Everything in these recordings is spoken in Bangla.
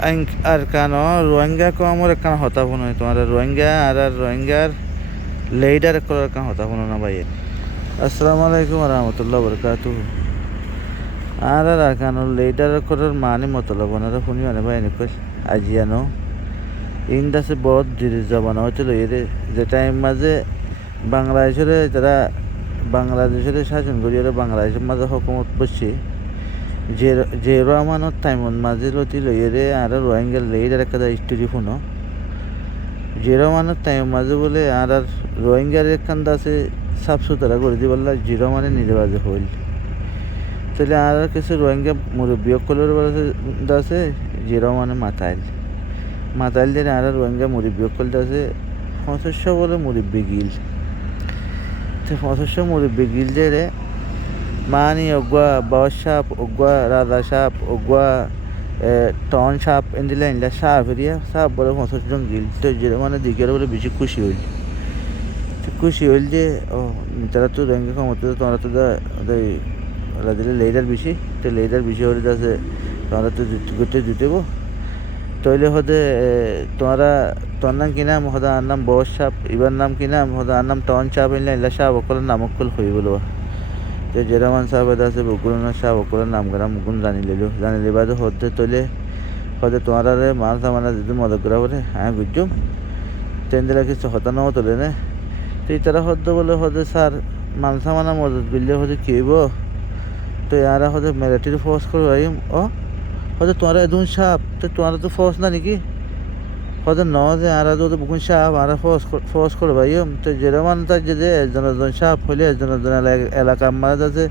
আর কেন রোহিঙ্গা কো আমার একখান হতা ফোন তোমার রোহিঙ্গা আর রোহিঙ্গার লেডার করার কান হতা ফোন না ভাই। আসসালামু আলাইকুম রহমতুল্লাহ বরকাত। আর কেন লেডার করার মানে মতলব ওনারা শুনি মানে ভাই এনেক আজিয়ানো ইন্দাসে বহুত জিনিস জমানো হয়েছিল এর যে টাইম মাঝে বাংলাদেশের যারা বাংলাদেশের শাসন করি বাংলাদেশের মাঝে হকুমত বসছে যে রহমানের টাইমত মাঝে লতি লইয়ে আর রোহিঙ্গার লেডার একটা স্টোরি শুনো যে রহমানের টাইম মাঝে বলে আর রোহিঙ্গার একখান আছে সাফ সুতরা করে দি বললা যে রহমানের নিজে বাজে হইল তাহলে আর কিছু রোহিঙ্গা মুরব্বী কলের আছে যে রহমানের মাতাইল দিয়ে আর রোহিঙ্গা মুরব্বী কলতে আছে 500 বলে মুরব্বী গিল তো 500 মুরব্বী গিল যে মানি অগুয়া বাবা সাপ অগুয়া রাজা সাপ অগুয়া টন সাপ এদিলে ইনলা সাপ এরিয়া সাপ বলে 500 জন গিল তো যে মানে দিকে বলে বেশি খুশি হইল যে ও তারা তো রোহিঙ্গা ক্ষমতা তোমরা তো ওরা দিলে লেডার বেশি তো লেডার বেশি হলে আছে তোমরা তো জুটেব তৈলে হতে তোর নাম কি নাম হদা আর নাম বস সাপ এবার নাম কি নাম হদা আর নাম টন সাপ এনলা ইলা সাপ অকলের নাম অকল হয়ে বলো তো জেরামান সাহেব আছে বকুলনা সাহেব অকলের নাম করা মুকুন জানিলে বাদে হতে তৈলে হতে তোমার মাল সামানা যদি মদত করা বলে হ্যাঁ বুঝছো ট্রেন দিলা কিছু হতানো তোলে না তো তারা হতে বলে হতে স্যার মাল সামানা মদত করলে হতে কী হইব তো ইয়ারা হতে মিলিটারি ফোর্স করে ও হতে তোমার এদুন সাপ তো তোমার তো ফোর্স না নাকি হতে ন যে আর তো বুকুন সাপ আর ফোর্স করে ভাইম তো যেরকম তার যে একজন সাপ হইলে একজন এলাকা মাঝে আছে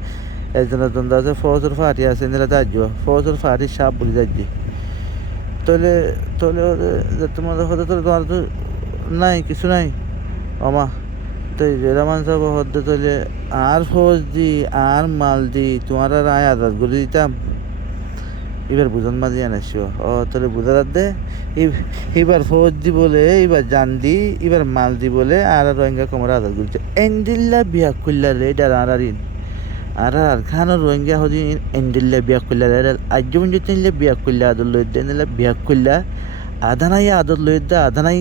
একজন আছে ফৌজের ফাটি আছে রাজ্য ফৌজের ফাটি সাপ বলে যাচ্ছি তাহলে তোমাদের হতে তো তোমার তো নাই কিছু নাই আমা তো যেরকম সব হতে তাহলে আর ফৌজ দি আর মাল দি তোমার আর আয় আজাদ করে দিতাম এবার বুঝন মাঝে আনাইছো ও তাহলে বুঝার দে এবার ফৌজ দি বলে এবার জান দি এবার মাল দি বলে আর রোহিঙ্গা কমরা আজাদ করছে এন্ডিল্লা বিয়া করলা রেডার আর খানো রোহিঙ্গা হদি এন্ডিল্লা বিয়া করলা রেডার আজ পর্যন্ত নিলে বিয়া করলা আদর লই দে নিলে বিয়া করলা আধানাই আদর লই দে আধানাই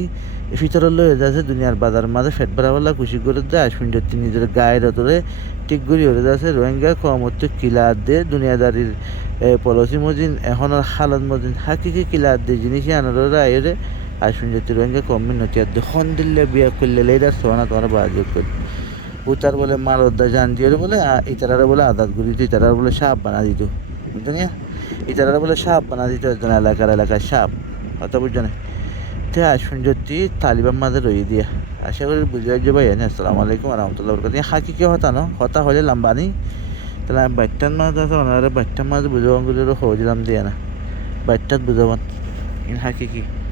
ভিতরে লই যাচ্ছে দুনিয়ার বাজার মাঝে ফেট বেড়াবেলা খুশি করে দেয় আজ পর্যন্ত নিজের গায়ের অতরে ঠিক করি হয়ে যাচ্ছে রোহিঙ্গা কম হচ্ছে কিলা দে দুনিয়াদারির পলিসি মজিন এখন আর হালত মজিন হাকিকি কিলা দে জিনিসই আনার আয়রে আজ পর্যন্ত রোহিঙ্গা কম মিনতি আর খন দিল্লে বিয়া করলে লেডার সোনা তোমার বাজে করি উতার বলে মার অদ্দা জান দিয়ে বলে ইতারারে বলে আদাত গুলি দিত ইতারার বলে সাপ বানা দিত বুঝলেন ইতারারে বলে সাপ বানা দিত একজন এলাকায় সাপ অত বুঝছো না তো আজ পর্যন্ত তালিবান মাঝে রয়ে দিয়া আশা করি বুঝে যে ভাই আসসালামু আলাইকুম রহমতুল্লাহ বরকাত হাকি কি হতা ন হতা হলে লাম্বানি তাহলে আমি বাইরটার মাঝে আছে ওনারা বাইরটার মাঝে বুঝাবানগুলিরও হয়ে দিলাম দিয়ে না বাইরটাত বুঝাবান হাকি কি